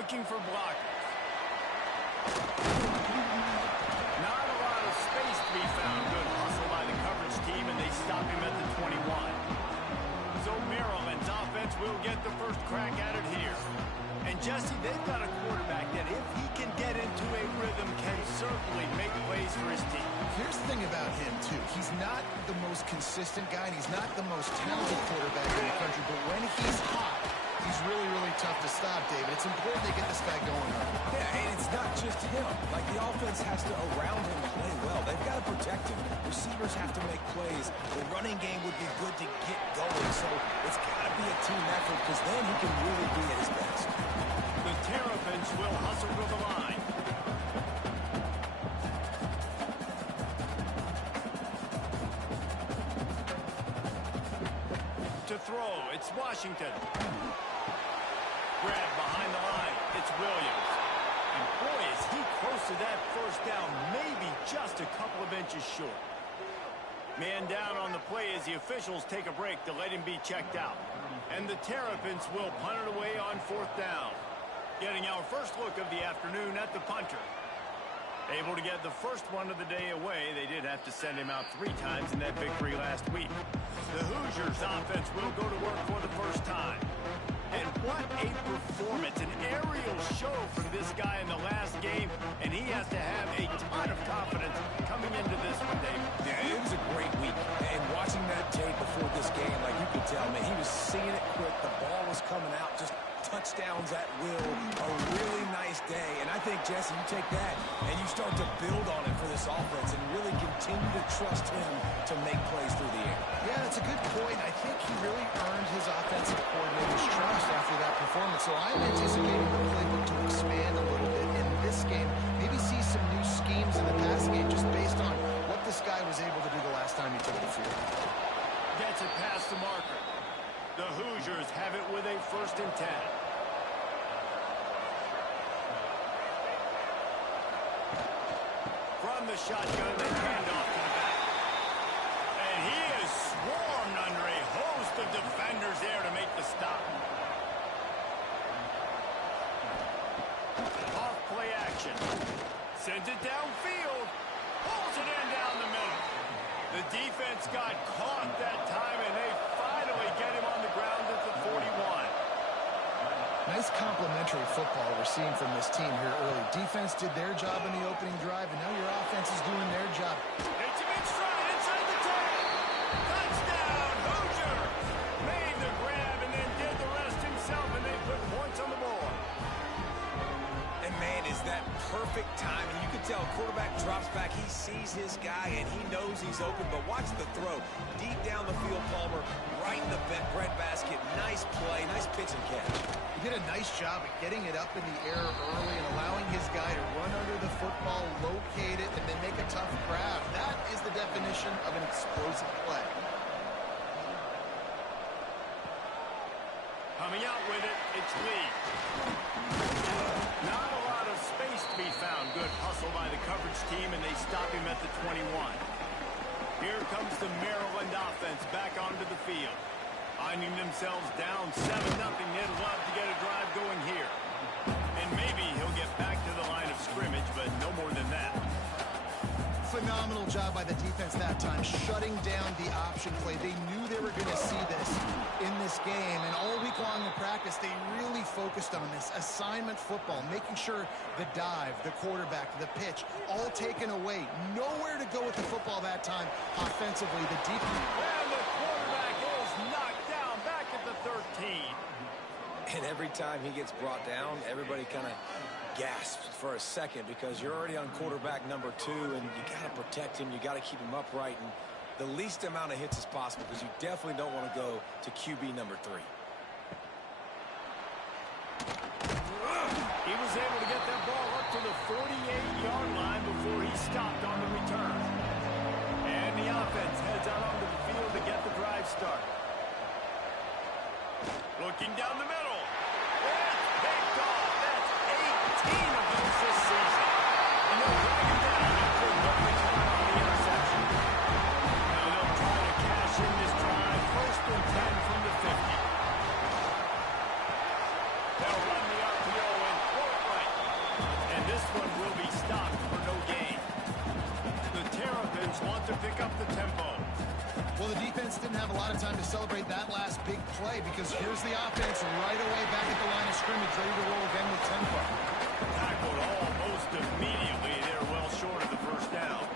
Looking for blockers. Not a lot of space to be found. Good hustle by the coverage team, and they stop him at the 21. So Maryland's offense will get the first crack at it here. And Jesse, they've got a quarterback that if he can get into a rhythm can certainly make plays for his team. Here's the thing about him, too. He's not the most consistent guy, and he's not the most talented quarterback in the country, but when he's hot, he's really, really tough to stop, David. It's important they get this guy going early. Yeah, and it's not just him. Like, the offense has to, around him, play well. They've got to protect him. Receivers have to make plays. The running game would be good to get going, so it's got to be a team effort, because then he can really be at his best. The Terrapins will hustle to the line. To throw, it's Washington. Grab behind the line, it's Williams. And boy, is he close to that first down, maybe just a couple of inches short. Man down on the play as the officials take a break to let him be checked out. And the Terrapins will punt it away on 4th down. Getting our first look of the afternoon at the punter. Able to get the first one of the day away. They did have to send him out 3 times in that victory last week. The Hoosiers offense will go to work for the first time. And what a performance, an aerial show from this guy in the last game, and he has to have a ton of confidence coming into this one, Dave. Yeah, it was a great week. And watching that tape before this game, like you could tell, man, he was seeing it quick. The ball was coming out, just touchdowns at will. A really nice day. And I think, Jesse, you take that and you start to build on it for this offense and really continue to trust him to make plays through the air. Yeah, that's a good point. I think he really earned his offensive coordinator's trust after that performance. So I'm anticipating the playbook to expand a little bit in this game. Maybe see some new schemes in the passing game just based on what this guy was able to do the last time he took the field. Gets it past the marker. The Hoosiers have it with a 1st and 10. From the shotgun, they hand off to the back. And he is swarmed under a host of defenders there to make the stop. Off play action. Sends it downfield. Pulls it in down the middle. The defense got caught that time, and they finally get him on the ground at the 41. Nice complementary football we're seeing from this team here early. Defense did their job in the opening drive, and now your offense is doing their job. Takes him in stride inside the 10. Touchdown, Hoosier! Made the grab and then did the rest himself, and they put points on the board. And, man, is that perfect timing. You can tell quarterback drops back. He sees his guy, and he knows he's open. But watch the throw. Deep down the field, Palmer, right in the breadbasket. Nice play, nice pitch and catch. He did a nice job at getting it up in the air early and allowing his guy to run under the football, locate it, and then make a tough grab. That is the definition of an explosive play. Coming out with it, it's Lee. Not a lot of space to be found. Good hustle by the coverage team, and they stop him at the 21. Here comes the Maryland offense back onto the field. Finding themselves down 7-0, they'd love to get a drive going here. And maybe he'll get back to the line of scrimmage, but no more than that. Phenomenal job by the defense that time, shutting down the option play. They knew they were going to see this in this game, and all week long in practice, they really focused on this assignment football, making sure the dive, the quarterback, the pitch, all taken away. Nowhere to go with the football that time offensively. The defense... And the quarterback is knocked down back at the 13. And every time he gets brought down, everybody kind of gasps for a second because you're already on quarterback number 2, and you got to protect him. You got to keep him upright and the least amount of hits as possible because you definitely don't want to go to QB number 3. He was able to get that ball up to the 48-yard line before he stopped on the return. And the offense heads out onto the field to get the drive started. Looking down the middle. It's picked off. That's 18 of those this season. And they'll drag him down after no return on the interception. Now they'll try to cash in this drive. 1st and 10 from the 50. They'll run the RPO and throw it right. And this one will be stopped for no gain. The Terrapins want to pick up the tempo. Well, the defense didn't have a lot of time to celebrate that last big play because here's the offense right away back at the line of scrimmage, ready to roll again with tempo. Tackled almost immediately. They're well short of the first down.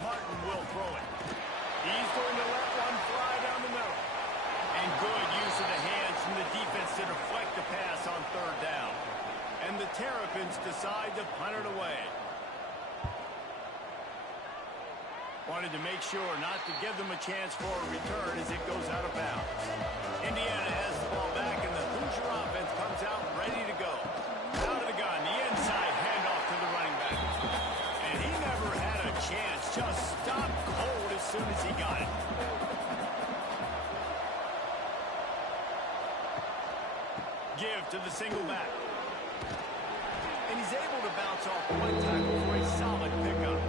Martin will throw it. He's going to let one fly down the middle. And good use of the hands from the defense to deflect the pass on 3rd down. And the Terrapins decide to punt it away. Wanted to make sure not to give them a chance for a return as it goes out of bounds. Indiana has the ball back, and the Hoosier offense comes out ready to go. Out of the gun, the inside handoff to the running back. And he never had a chance, just stopped cold as soon as he got it. Give to the single back. And he's able to bounce off one tackle for a solid pickup.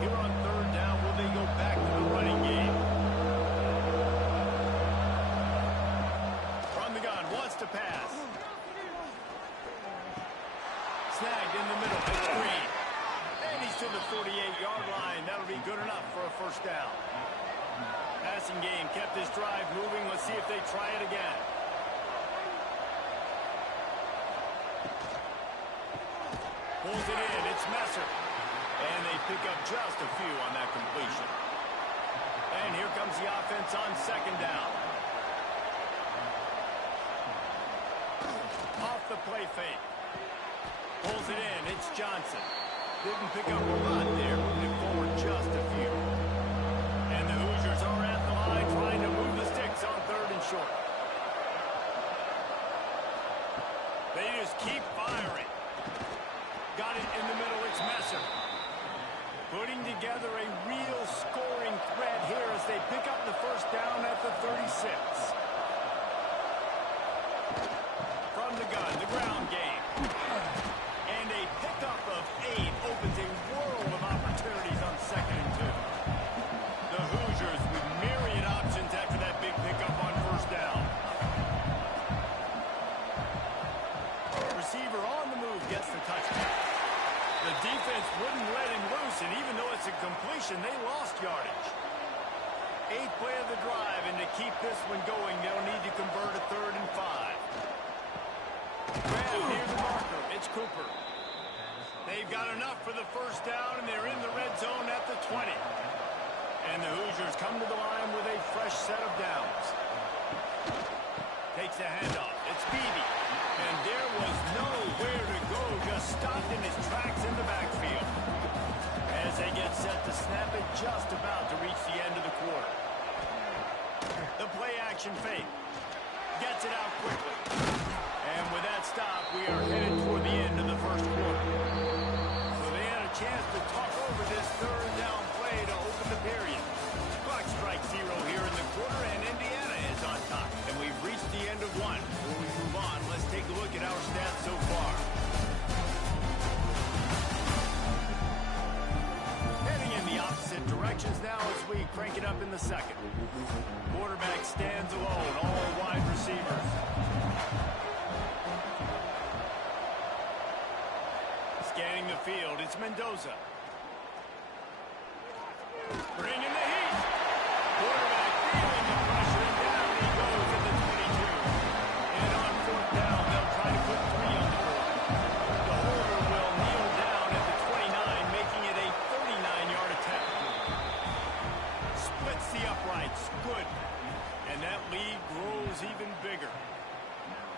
Here on 3rd down, will they go back to the running in the middle. It's Green. And he's to the 48-yard line. That'll be good enough for a first down. Passing game kept this drive moving. Let's see if they try it again. Pulls it in. It's Messer. And they pick up just a few on that completion. And here comes the offense on second down. Off the play fake. Pulls it in. It's Johnson. Didn't pick up a lot there. Moving it forward just a few. And the Hoosiers are at the line trying to move the sticks on third and short. They just keep firing. Got it in the middle. It's Messer. Putting together a real scoring threat here as they pick up the first down at the 36. From the gun, the ground game. And a pickup of 8 opens a world of opportunities on second and 2. The Hoosiers with myriad options after that big pickup on first down. Receiver on the move gets the touchdown. The defense wouldn't let him loose, and even though it's a completion, they lost yardage. 8th play of the drive, and to keep this one going, they'll need to convert a 3rd and 5. Grab near the marker. It's Cooper. They've got enough for the first down, and they're in the red zone at the 20. And the Hoosiers come to the line with a fresh set of downs. Takes the handoff. It's Beebe. And there was nowhere to go, just stopped in his tracks in the backfield. As they get set to snap it, just about to reach the end of the quarter. The play-action fake. Gets it out quickly. And with that stop, we are headed toward the end of the first quarter. So they had a chance to talk over this third down play to open the period. Clock strikes 0 here in the quarter, and Indiana is on top. And we've reached the end of one. Before we move on, let's take a look at our stats so far. Heading in the opposite directions now as we crank it up in the second. Quarterback stands alone, all wide receivers. Scanning the field, it's Mendoza. Bringing the heat. Quarterback feeling the pressure, and down he goes at the 22. And on 4th down, they'll try to put 3 on the board. The holder will kneel down at the 29, making it a 39-yard attempt. Splits the uprights. Good. And that lead grows even bigger.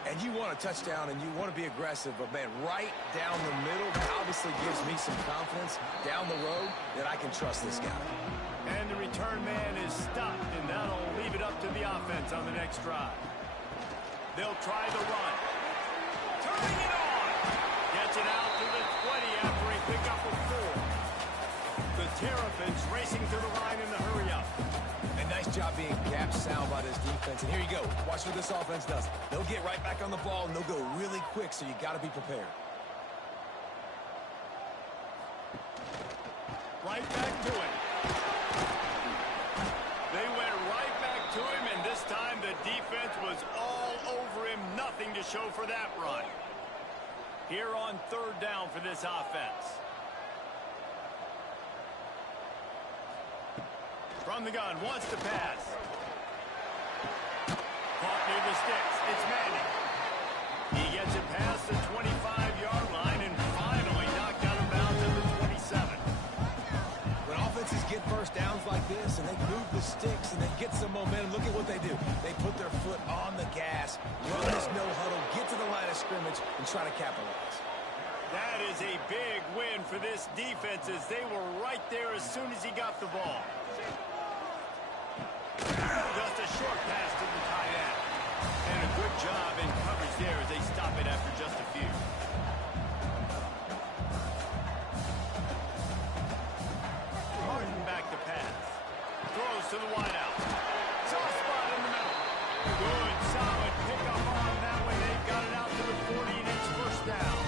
And you want a touchdown and you want to be aggressive, but man, right down the middle, that obviously gives me some confidence down the road that I can trust this guy. And the return man is stopped, and that'll leave it up to the offense on the next drive. They'll try the run. Turning it on. Gets it out to the 20 after a pickup of 4. The Terrapins racing to the line in the hurry-up. And nice job being gap sound by this defense. And here you go. Watch what this offense does. They'll get right back on the ball, and they'll go really quick, so you got to be prepared. Right back to it. They went right back to him, and this time the defense was all over him. Nothing to show for that run. Here on 3rd down for this offense. From the gun, wants to pass. Caught near the sticks. It's Manning. He gets it past the 25-yard line and finally knocked out of bounds at the 27. When offenses get first downs like this and they move the sticks and they get some momentum, look at what they do. They put their foot on the gas, run this no huddle, get to the line of scrimmage, and try to capitalize. That is a big win for this defense as they were right there as soon as he got the ball. Just a short pass to the tight end. And a good job in coverage there as they stop it after just a few. Martin back to pass. Throws to the wideout. Soft spot in the middle. Good, solid pickup on that one. They've got it out to the 40, and it's first down.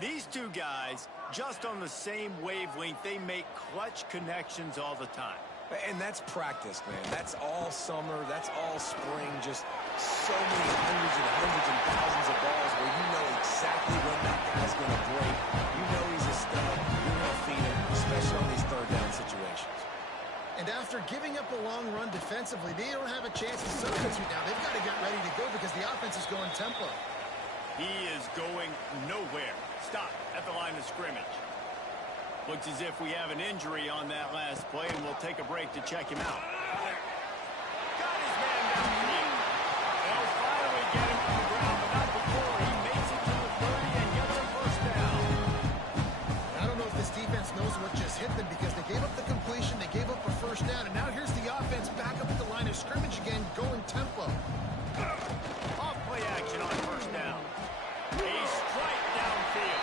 These two guys, just on the same wavelength, they make clutch connections all the time. And that's practice, man. That's all summer. That's all spring. Just so many hundreds and thousands of balls where you know exactly when that guy's going to break. You know he's a stud. You're going to feed him, especially on these third down situations. And after giving up a long run defensively, they don't have a chance to substitute now. They've got to get ready to go because the offense is going tempo. He is going nowhere. Stop at the line of scrimmage. Looks as if we have an injury on that last play, and we'll take a break to check him out. Got his man downfield. They'll finally get him on the ground, but not before he makes it to the 30 and gets a first down. I don't know if this defense knows what just hit them because they gave up the completion, they gave up a first down, and now here's the offense back up at the line of scrimmage again, going tempo. Off play action on first down. A strike downfield.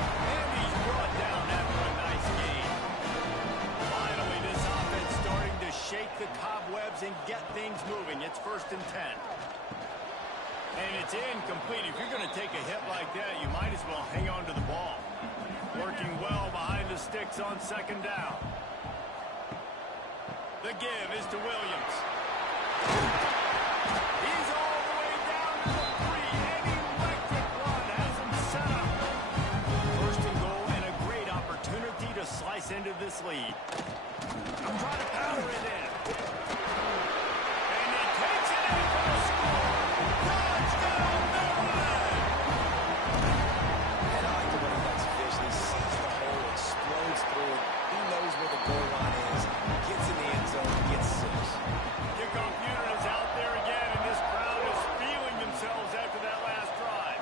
And he's brought down after a nice gain. Finally, this offense starting to shake the cobwebs and get things moving. It's 1st and 10. And it's incomplete. If you're going to take a hit like that, you might as well hang on to the ball. Working well behind the sticks on 2nd down. The give is to Williams. He's all the way down to the 3. An electric run has him set up. 1st and goal and a great opportunity to slice into this lead. I'm trying to power it in. And he takes it in for the score. Touchdown, Maryland! And I like the running back's vision. He sees the hole, explodes through it. He knows where the goal line is. Gets in the end zone, gets 6. Kickoff unit is out there again, and this crowd is feeling themselves after that last drive.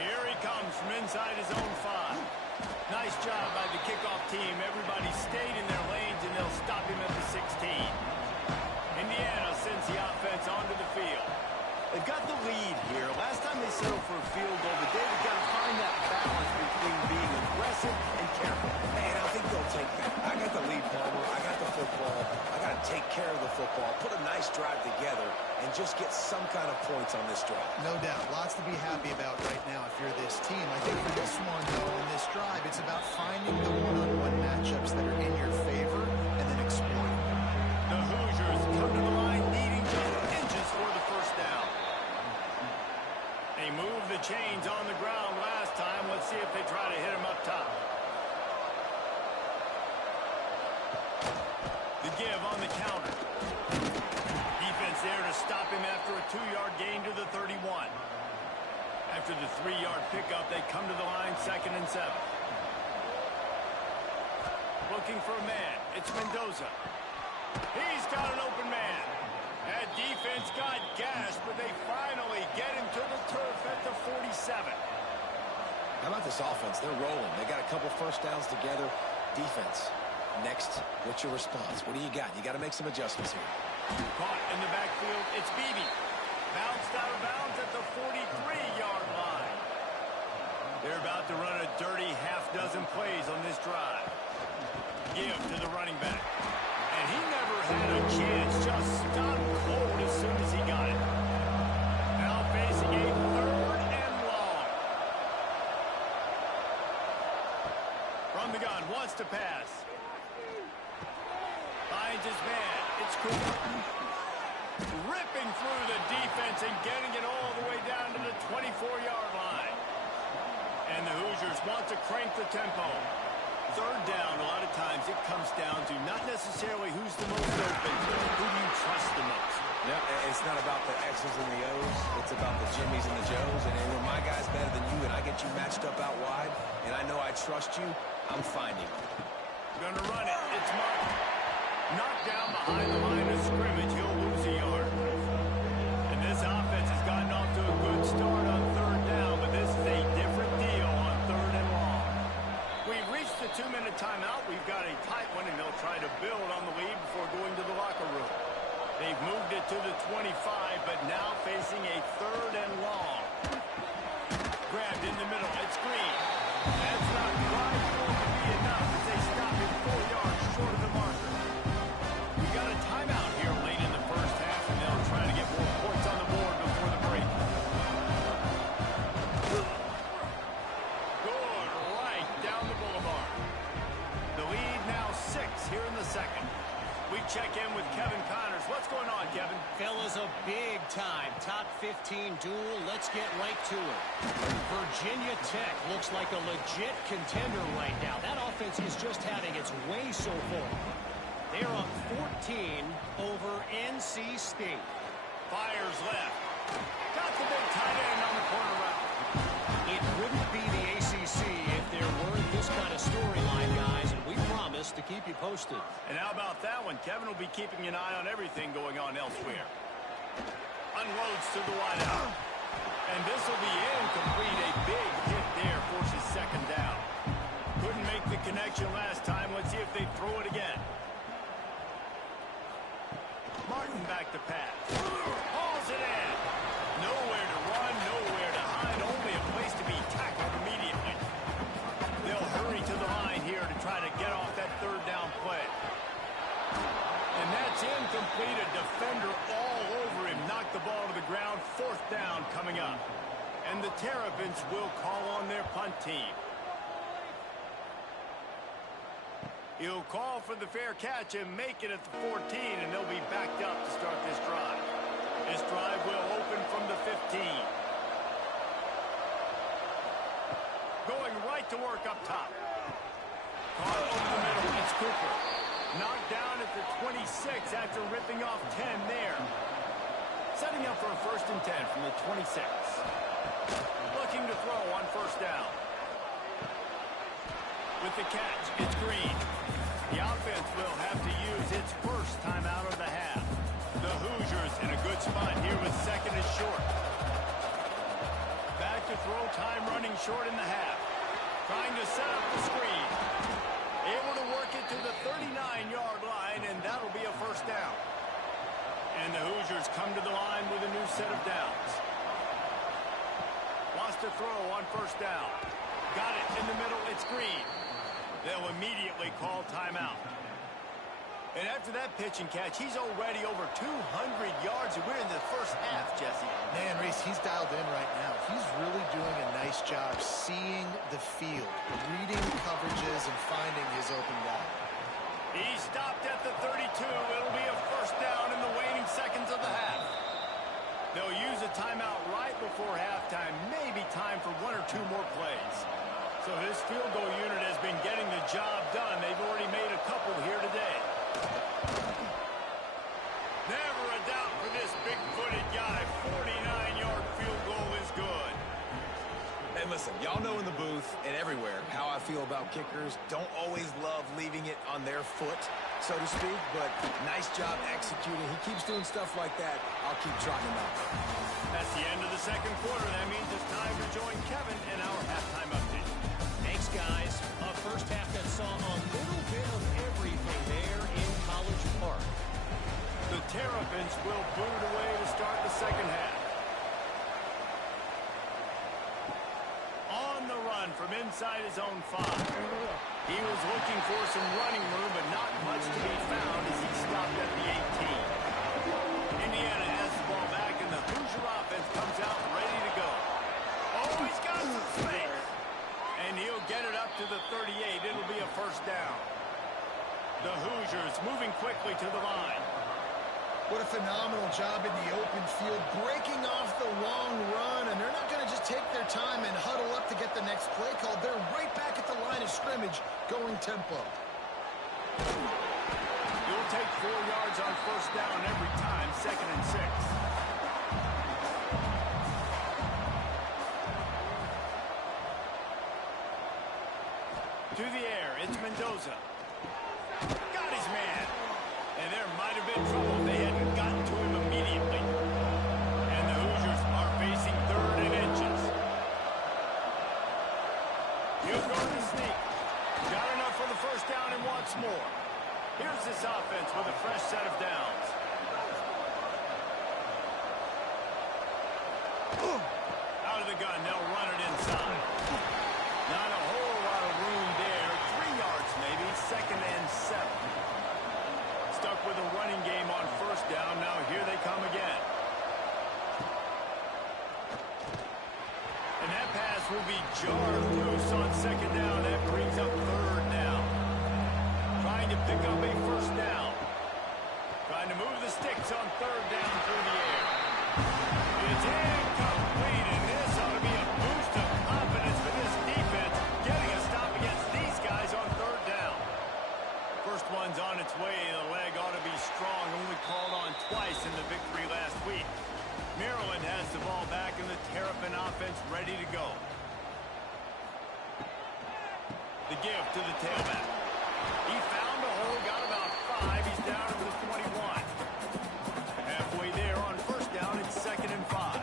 Here he comes from inside his own 5. Nice job by the kickoff team. Everybody stayed in their lanes, and they'll stop him at the 16. Indiana sends the offense onto the field. They've got the lead here. Last time they settled for a field goal, but they've got to find that balance between being aggressive and careful. Man, I think they'll take that. I got the lead, Palmer. I got the football. I got to take care of the football, put a nice drive together, and just get some kind of points on this drive. No doubt. Lots to be happy about right now if you're this team. I think for this one, though, on this drive, it's about finding the one-on-one matchups that are in your favor and then exploiting them. The Hoosiers come to the line needing just inches for the first down. They moved the chains on the ground last time. Let's see if they try to hit him up top. The give on the counter. Defense there to stop him after a 2-yard gain to the 31. After the 3-yard pickup, they come to the line 2nd and 7. Looking for a man. It's Mendoza. He's got an open man. That defense got gashed, but they finally get him to the turf at the 47. How about this offense? They're rolling. They got a couple first downs together. Defense. Next, what's your response? What do you got? You got to make some adjustments here. Caught in the backfield, it's Beebe. Bounced out of bounds at the 43-yard line. They're about to run a dirty half-dozen plays on this drive. Give to the running back. And he never had a chance, just stopped cold as soon as he got it. Now facing a 3rd and long. From the gun, wants to pass. Finds his man. It's Cooper. Ripping through the defense and getting it all the way down to the 24-yard line. And the Hoosiers want to crank the tempo. 3rd down, a lot of times it comes down to not necessarily who's the most open, but who do you trust the most. Yeah, it's not about the X's and the O's. It's about the Jimmies and the Joes. And when my guy's better than you and I get you matched up out wide, and I know I trust you, I'm finding you. Gonna run it. It's Mark. Knocked down behind the line of scrimmage. He'll lose a yard. And this offense has gotten off to a good start on 3rd down, but this is a different deal on 3rd and long. We've reached the 2-minute timeout. We've got a tight one, and they'll try to build on the lead before going to the locker room. They've moved it to the 25, but now facing a 3rd and long. Grabbed in the middle. It's Green. That's not quite going to be enough as they stop him 4 yards short of the marker. We got a timeout here late in the first half, and they'll try to get more points on the board before the break. check in with Kevin Connors. What's going on, Kevin? Fellas, a big time top 15 duel. Let's get right to it. Virginia Tech looks like a legit contender right now. That offense is just having its way so far. They're up 14 over NC State. Fires left. Got the big tight end on the corner route. It wouldn't be the ACC if there weren't this kind of storyline, guys, and we promise to keep you posted. And how about that one? Kevin will be keeping an eye on everything going on elsewhere. Unloads to the wideout. And this will be incomplete. A big hit there forces second down. Couldn't make the connection last time. Let's see if they throw it again. Martin back to pass. Hauls it in. Nowhere to run, nowhere to hide. Only a place to be tackled immediately. They'll hurry to the line here to try to get off that third down play. And that's incomplete. A defender all over him. Knocked the ball to the ground. Fourth down coming up. And the Terrapins will call on their punt team. He'll call for the fair catch and make it at the 14, and they'll be backed up to start this drive. This drive will open from the 15. Going right to work up top. Caught over the middle. It's Cooper. Knocked down at the 26 after ripping off 10 there. Setting up for a 1st and 10 from the 26. Looking to throw on first down. With the catch, it's Green. The offense will have to use its first timeout of the half. The Hoosiers in a good spot here with second and short. Back to throw time running short in the half. Trying to set up the screen. Able to work it to the 39-yard line, and that'll be a first down. And the Hoosiers come to the line with a new set of downs. Wants to throw on first down. Got it in the middle. It's Green. They'll immediately call timeout. And after that pitch and catch, he's already over 200 yards, and we're in the first half, Jesse. Man, Reese, he's dialed in right now. He's really doing a nice job seeing the field, reading coverages, and finding his open guy. He stopped at the 32. It'll be a first down in the waning seconds of the half. They'll use a timeout right before halftime. Maybe time for 1 or 2 more plays. So his field goal unit has been getting the job done. They've already made a couple here today. Never a doubt for this big-footed guy. 49-yard field goal is good. Hey, listen, y'all know in the booth and everywhere how I feel about kickers. Don't always love leaving it on their foot, so to speak, but nice job executing. He keeps doing stuff like that. I'll keep trotting him out. That's the end of the second quarter. That means it's time to join Kevin in our halftime update. Thanks, guys. A first half that saw a little bit of everything there in College Park. The Terrapins will boot it away to start the second half. On the run from inside his own 5. He was looking for some running room, but not much to be found as he stopped at the 18. Indiana has the ball back, and the Hoosier offense comes out ready to go. Oh, he's got some space. And he'll get it up to the 38. It'll be a first down. The Hoosiers moving quickly to the line. What a phenomenal job in the open field, breaking off the long run, and they're not going to just take their time and huddle up to get the next play called. They're right back at the line of scrimmage, going tempo. You'll take 4 yards on first down every time, 2nd and 6. To the air, it's Mendoza. Got his man. And there might have been trouble if they hadn't gotten to him immediately. And the Hoosiers are facing 3rd and inches. He'll go to sneak. Got enough for the first down and wants more. Here's this offense with a fresh set of downs. Out of the gun, they'll run it inside. Not a whole lot of room there. 3 yards maybe, 2nd and 7. Stuck with a running game on first down. Now here they come again. And that pass will be jarred loose on 2nd down. That brings up 3rd down. Trying to pick up a first down. The give to the tailback. He found a hole, got about 5. He's down to the 21. Halfway there on first down, it's 2nd and 5.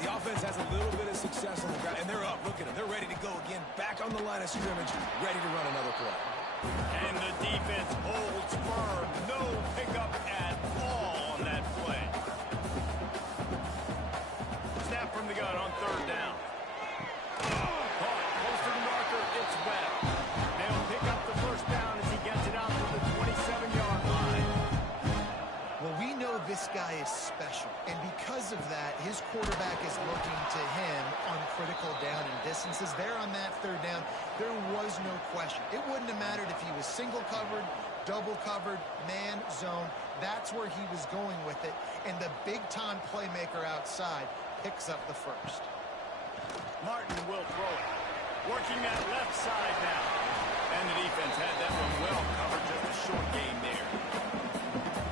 The offense has a little bit of success on the ground, and they're up. Look at them. They're ready to go again. Back on the line of scrimmage, ready to run another play. And the defense holds firm. No pickup at all on that play. Snap from the gun on 3rd down. Caught close to the marker. It's Webb. They'll pick up the first down as he gets it out to the 27-yard line. Well, we know this guy is special, and because of that, his quarterback is looking to him on critical down and distances. There on that 3rd down, there was no question. It wouldn't have mattered if he was single covered, double covered, man, zone. That's where he was going with it, and the big-time playmaker outside picks up the first. Martin will throw it. Working that left side now. And the defense had that one well covered, just a short gain there.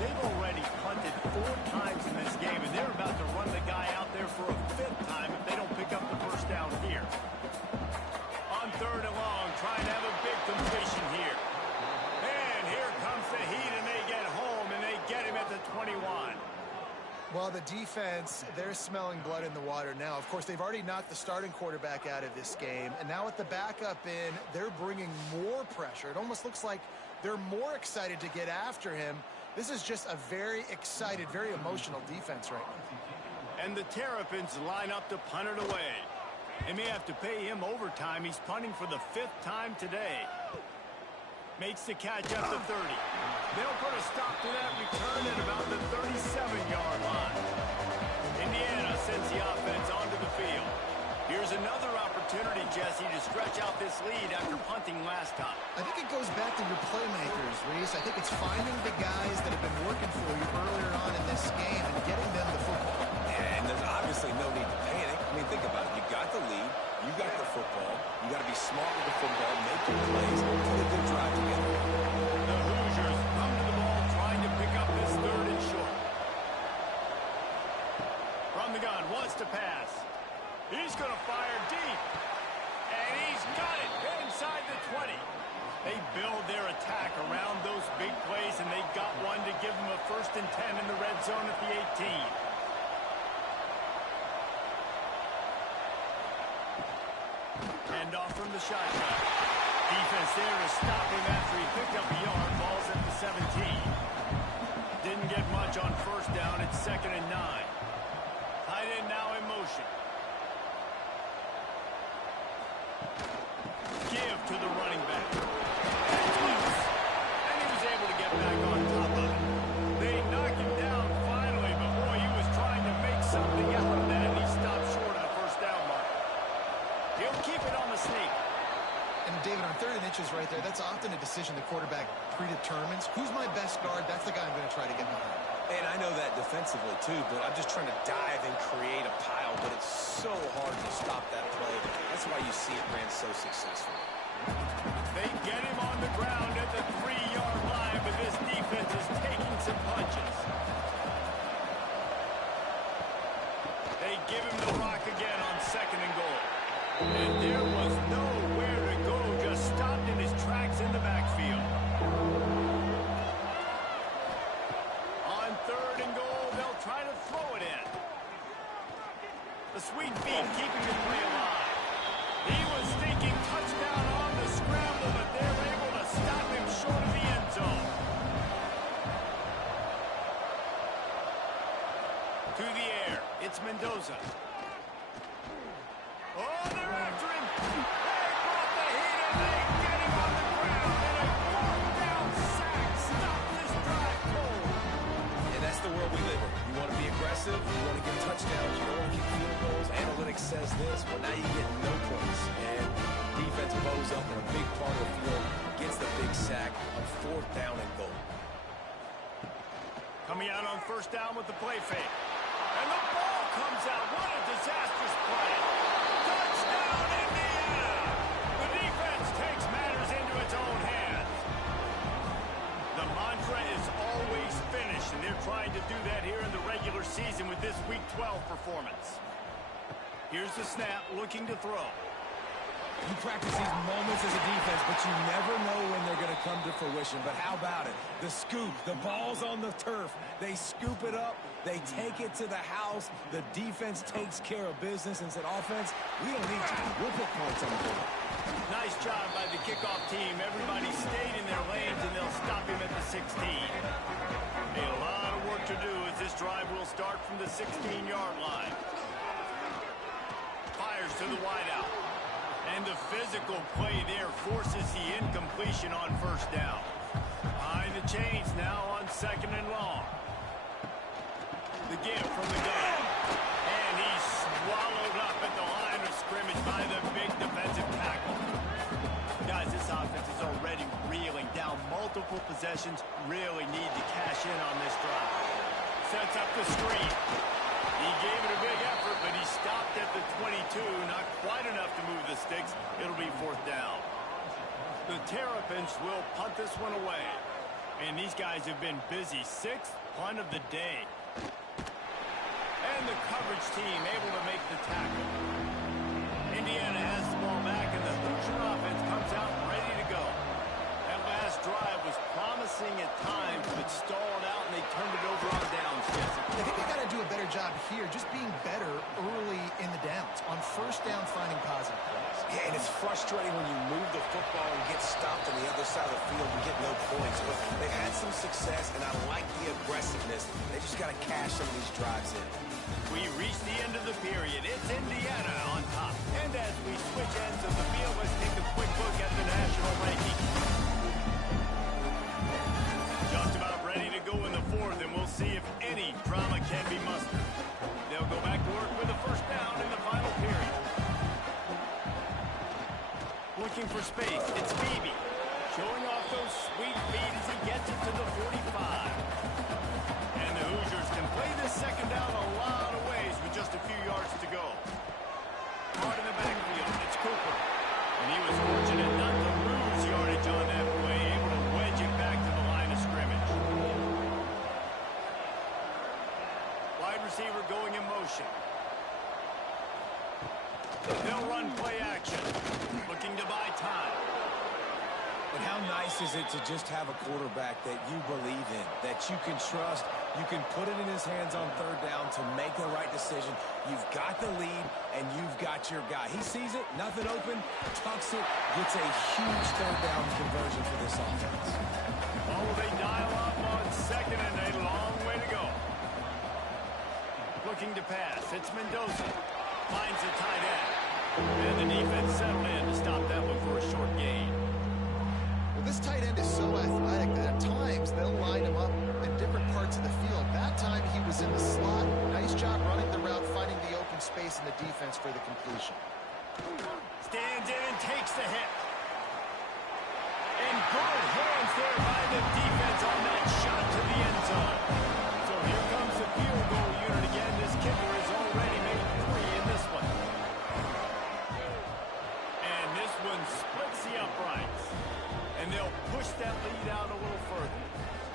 They've already punted 4 times in this game, and they're about to run the guy out there for a 5th time if they don't pick up the first down here. On 3rd and long, trying to have a big completion here. And here comes the heat, and they get home, and they get him at the 21. Well, the defense, they're smelling blood in the water now. Of course, they've already knocked the starting quarterback out of this game, and now with the backup in, they're bringing more pressure. It almost looks like they're more excited to get after him. This is just a very excited, very emotional defense right now. And the Terrapins line up to punt it away. They may have to pay him overtime. He's punting for the 5th time today. Makes the catch at the 30. They'll put a stop to that return at about the 37-yard line. Indiana sends the offense onto the field. Here's another opportunity, Jesse, to stretch out this lead after punting last time. I think it goes back to your playmakers, Reese. I think it's finding the guys that have been working for you earlier on in this game and getting them the football. And there's obviously no need to panic. I mean, think about it. You got the lead. You got the football. You got to be smart with the football, make your plays, put a good drive together. The Hoosiers come to the ball trying to pick up this 3rd and short. From the gun, wants to pass. He's going to fire deep. And he's got it inside the 20. They build their attack around those big plays, and they got one to give them a 1st and 10 in the red zone at the 18. Hand off from the shotgun. Defense there to stop him after he picked up a yard. Ball's at the 17. Didn't get much on first down. It's 2nd and 9. Tight end now in motion. Give to the running back. It's loose. And he was able to get back on top of it. They knock him down finally, but boy, he was trying to make something out of that, and he stopped short of the first down mark. He'll keep it on the sneak. And David, on 3rd and inches right there, that's often a decision the quarterback predetermines. Who's my best guard? That's the guy I'm going to try to get behind. And I know that defensively, too, but I'm just trying to dive and create a pile, but it's so hard to stop that play. That's why you see it ran so successful. They get him on the ground at the 3-yard line, but this defense is taking some punches. They give him the rock again on 2nd and goal. And there was nowhere to go, just stopped in his tracks in the backfield. On 3rd and goal, they'll try to throw it in. The sweet feet keeping the play alive. He was thinking touchdown on the scramble, but they're able to stop him short of the end zone. To the air, it's Mendoza. Oh, they're after him. They brought the heat, and they get him on the ground. And a 4th-down sack stopped this drive cold. And that's the world we live in. You want to be aggressive, you want to get touchdowns, you don't want to kick field goals. Analytics says this, well, now you get no points. And defense bows up in a big part of the field, gets the big sack on 4th down and goal. Coming out on first down with the play fake. And the ball comes out. What a disastrous play. Touchdown, Indiana! The defense takes matters into its own hands. The mantra is always finish, and they're trying to do that here in the regular season with this Week 12 performance. Here's the snap, looking to throw. You practice these moments as a defense, but you never know when they're going to come to fruition. But how about it? The scoop, the ball's on the turf. They scoop it up. They take it to the house. The defense takes care of business and said, offense, we don't need you. We'll put points on the board. Nice job by the kickoff team. Everybody stayed in their lanes, and they'll stop him at the 16. A lot of work to do as this drive will start from the 16-yard line. Fires to the wideout. And the physical play there forces the incompletion on first down. Behind the chains now on 2nd and long. The give from the gun. And he's swallowed up at the line of scrimmage by the big defensive tackle. Guys, this offense is already reeling down multiple possessions. Really need to cash in on this drive. Sets up the screen. He gave it a big effort, but he stopped at the 22. Not quite enough to move the sticks. It'll be 4th down. The Terrapins will punt this one away. And these guys have been busy. 6th punt of the day. And the coverage team able to make the tackle. Indiana has the ball back, and the Hoosier offense comes out ready to go. That last drive was promising at times, but stalled out, and they turned it over on downs, Jesse. I think they got to do a better job here, just being better early in the downs. On first down, finding positive plays. Yeah, and it's frustrating when you move the football and get stopped on the other side of the field and get no points. But they've had some success, and I like the aggressiveness. They just got to cash some of these drives in. We reach the end of the period. It's Indiana on top. And as we switch ends of the field, let's take a quick look at the national ranking. Just about ready to go in the 4th, and we'll see if any drama can be mustered. They'll go back to work with a first down in the final period. Looking for space, it's Beebe. Showing off those sweet feet as he gets it to the 45. And the Hoosiers can play this second down a lot of ways with just a few yards to go. Hard in the backfield, it's Cooper. And he was fortunate not to lose yardage on that play, able to wedge it back to the line of scrimmage. Wide receiver going in motion. They'll run play action, looking to buy time. But how nice is it to just have a quarterback that you believe in, that you can trust, you can put it in his hands on 3rd down to make the right decision. You've got the lead, and you've got your guy. He sees it, nothing open, tucks it, gets a huge 3rd down conversion for this offense. Oh, they dial up on 2nd and a long way to go. Looking to pass, it's Mendoza. Finds the tight end. And the defense settled in to stop that one for a short gain. Well, this tight end is so athletic that at times they'll line him up in different parts of the field. That time he was in the slot. Nice job running the route, finding the open space in the defense for the completion. Stands in and takes the hit. And good hands there by the defense on that shot to the end zone. So here comes the field goal unit again. This kicker has already made 3 in this one. And this one splits the uprights. And they'll push that lead out a little further.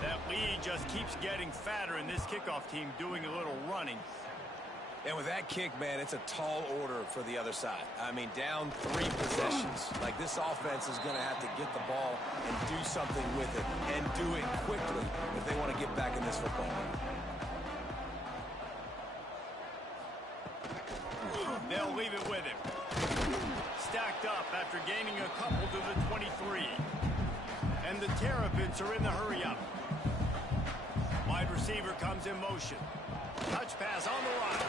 That lead just keeps getting fatter, and this kickoff team doing a little running. And with that kick, man, it's a tall order for the other side. I mean, down 3 possessions. Like, this offense is going to have to get the ball and do something with it, and do it quickly if they want to get back in this football game. They'll leave it with him. Stacked up after gaining a couple to the 23. And the Terrapins are in the hurry-up. Wide receiver comes in motion. Touch pass on the run.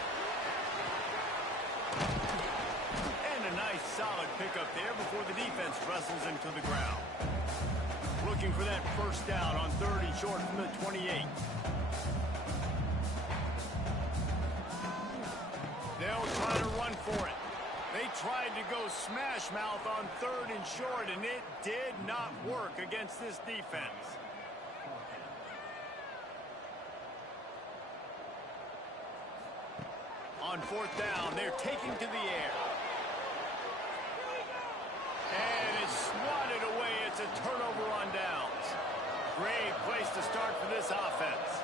And a nice solid pickup there before the defense wrestles him to the ground. Looking for that first down on 3rd and short from the 28. They'll try to run for it. They tried to go smash mouth on 3rd and short, and it did not work against this defense. On 4th down, they're taking to the air. And it's swatted away. It's a turnover on downs. Great place to start for this offense.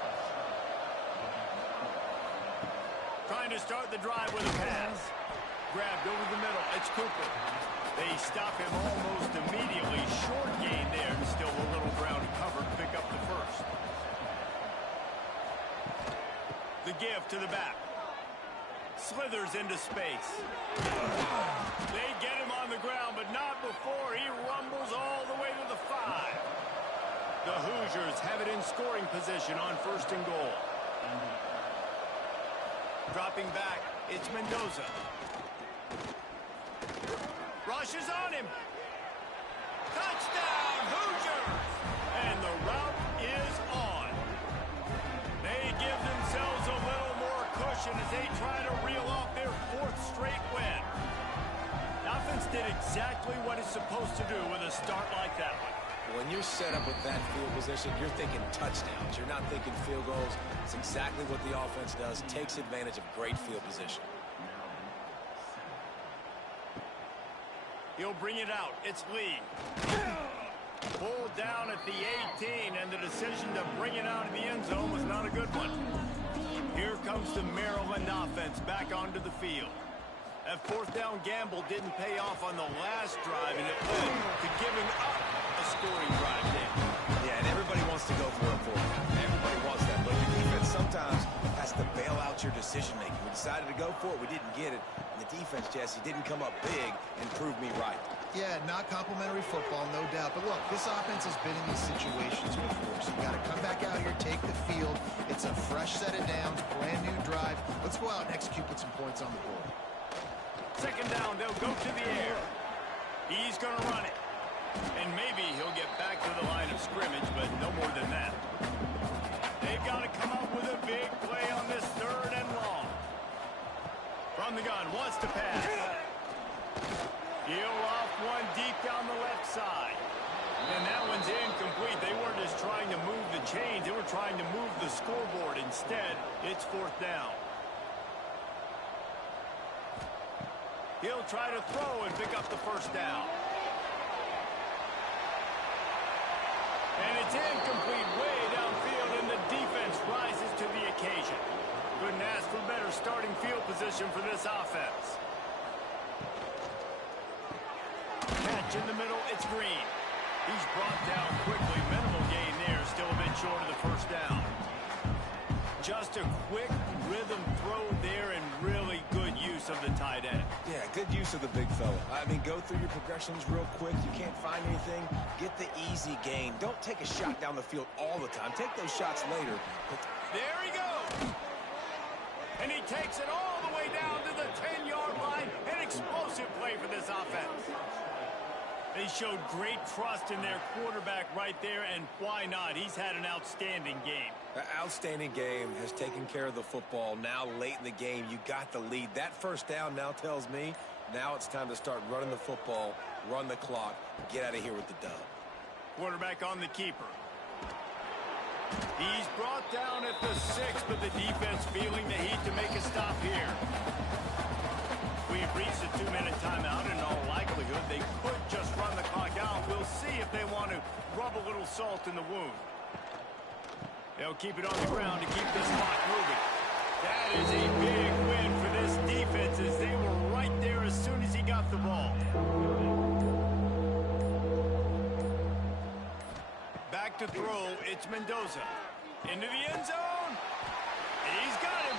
Trying to start the drive with a pass. Grabbed over the middle. It's Cooper. They stop him almost immediately. Short gain there, and still a little ground to cover to pick up the first. The give to the back. Slithers into space. They get him on the ground, but not before he rumbles all the way to the 5. The Hoosiers have it in scoring position on 1st and goal. Dropping back, it's Mendoza. Rushes on him. Touchdown, Hoosiers! And the route is on. They give themselves a little more cushion as they try to reel off their 4th straight win. The offense did exactly what it's supposed to do with a start like that one. When you're set up with that field position, you're thinking touchdowns. You're not thinking field goals. It's exactly what the offense does. Takes advantage of great field position. He'll bring it out. It's Lee. Pulled down at the 18, and the decision to bring it out of the end zone was not a good one. Here comes the Maryland offense back onto the field. That 4th down gamble didn't pay off on the last drive, and it led to giving up a scoring drive there. Yeah, and everybody wants to go for a 4th down. Everybody wants that, but your defense sometimes has to bail out your decision-making. We decided to go for it. We didn't get it. And the defense, Jesse, didn't come up big and prove me right. Yeah, not complimentary football, no doubt. But look, this offense has been in these situations before, so you got to come back out here, take the field. It's a fresh set of downs, brand new drive. Let's go out and execute with some points on the board. 2nd down, they'll go to the air. He's going to run it. And maybe he'll get back to the line of scrimmage, but no more than that. They've got to come up with a big play on this 3rd and long. From the gun, wants to pass. He'll off one deep down the left side. And that one's incomplete. They weren't just trying to move the chains. They were trying to move the scoreboard. Instead, it's 4th down. He'll try to throw and pick up the 1st down. And it's incomplete way downfield, and the defense rises to the occasion. Couldn't ask for better starting field position for this offense. Catch in the middle, it's Green. He's brought down quickly. Minimal gain there, still a bit short of the 1st down. Just a quick rhythm throw there and really good use of the tight end. Yeah, good use of the big fella. I mean, go through your progressions real quick. You can't find anything. Get the easy gain. Don't take a shot down the field all the time. Take those shots later. But there he goes. And he takes it all the way down to the 10-yard line. An explosive play for this offense. They showed great trust in their quarterback right there, and why not? He's had an outstanding game. An outstanding game, has taken care of the football. Now late in the game, you got the lead. That 1st down now tells me now it's time to start running the football, run the clock, get out of here with the dub. Quarterback on the keeper. He's brought down at the 6, but the defense feeling the heat to make a stop here. We've reached a 2-minute timeout, and in all likelihood, they could just run the clock out. We'll see if they want to rub a little salt in the wound. They'll keep it on the ground to keep this clock moving. That is a big win for this defense, as they were right there as soon as he got the ball. Back to throw, it's Mendoza. Into the end zone. He's got him.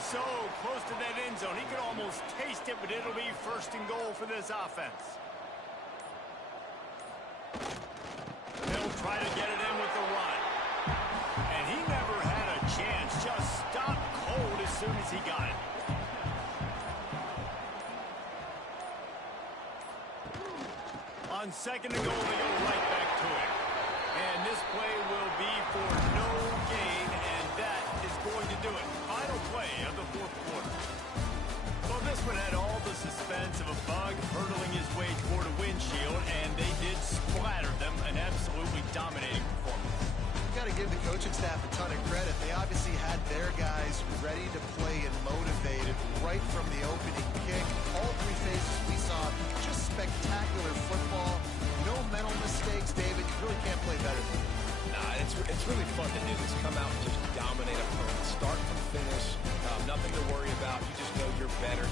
So close to that end zone. He could almost taste it, but it'll be 1st and goal for this offense. They'll try to get it in with the run. And he never had a chance. Just stopped cold as soon as he got it. On 2nd and goal, they go right back to it. And this play will be for no gain, and that is going to do it. Final play of the 4th quarter. Well, this one had all the suspense of a bug hurtling his way toward a windshield, and they did splatter them. An absolutely dominating performance. You got to give the coaching staff a ton of credit. They obviously had their guys ready to play and motivated right from the opening kick. All 3 phases we saw just spectacular football. No mental mistakes, David. You really can't play better than that. Nah, it's really fun to do this. Come out and just dominate opponents. Start from finish. Nothing to worry about. You just know you're better.